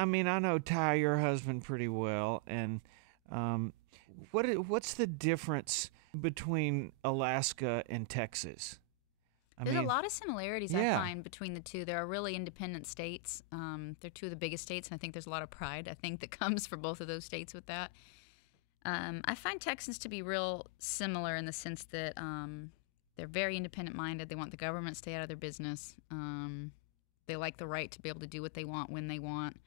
I mean, I know Ty, your husband, pretty well, and um, what's the difference between Alaska and Texas? I There's a mean, lot of similarities I yeah, find between the two. There are really independent states. They're two of the biggest states, and I think there's a lot of pride, I think, that comes for both of those states with that. I find Texans to be real similar in the sense that they're very independent minded. They want the government to stay out of their business. They like the right to be able to do what they want when they want.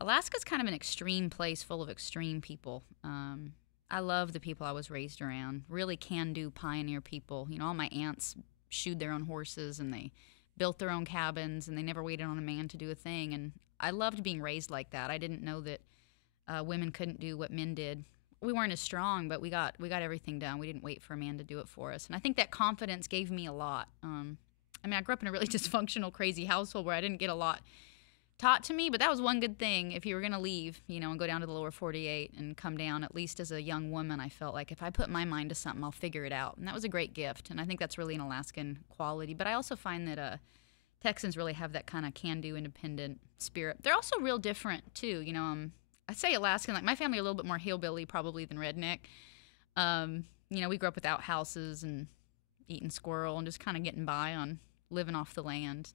Alaska's kind of an extreme place full of extreme people. I love the people I was raised around. Really can-do pioneer people. You know, all my aunts shoed their own horses and they built their own cabins and they never waited on a man to do a thing. And I loved being raised like that. I didn't know that women couldn't do what men did. We weren't as strong, but we got everything done. We didn't wait for a man to do it for us. And I think that confidence gave me a lot. I mean, I grew up in a really dysfunctional, crazy household where I didn't get a lot taught to me, but that was one good thing. If you were going to leave, you know, and go down to the lower 48 and come down, at least as a young woman, I felt like if I put my mind to something, I'll figure it out. And that was a great gift. And I think that's really an Alaskan quality. But I also find that Texans really have that kind of can-do, independent spirit. They're also real different, too. You know, I say Alaskan, like my family a little bit more hillbilly probably than redneck. You know, we grew up without houses and eating squirrel and just kind of getting by on living off the land.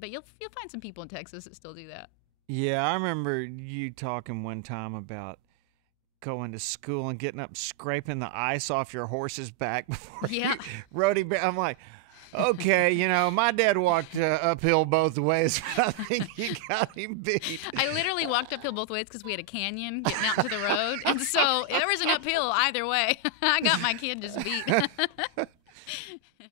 But you'll find some people in Texas that still do that. yeah. I remember you talking one time about going to school and getting up, scraping the ice off your horse's back before Yeah. you rode him. I'm like, okay, you know, my dad walked uphill both ways, but I think he got him beat. I literally walked uphill both ways because we had a canyon getting out to the road. And so there was an uphill either way. I got my kid just beat.